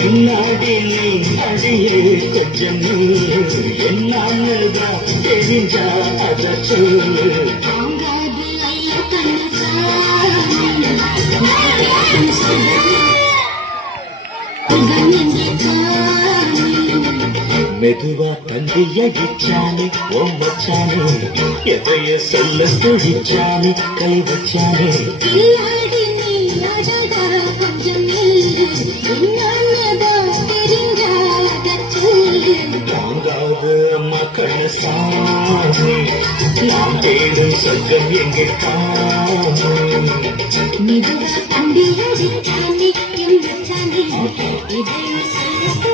என்னாடி நீ அடியே கொஞ்சம் என்னால்தான் தெரிஞ்சா அத சொல்லு. மெதுவா தந்தி அடிச்சானே ஓமச்சானே எதைய சொல்ல துடிச்சானே கை வச்சானே. தாங்காது அம்மா கண்ணசாமி நாம் தேடும் சொர்க்கம் எங்கே காணோம். மெதுவா தந்தி அடிச்சானே எம் வச்சானே எதைய சொல்ல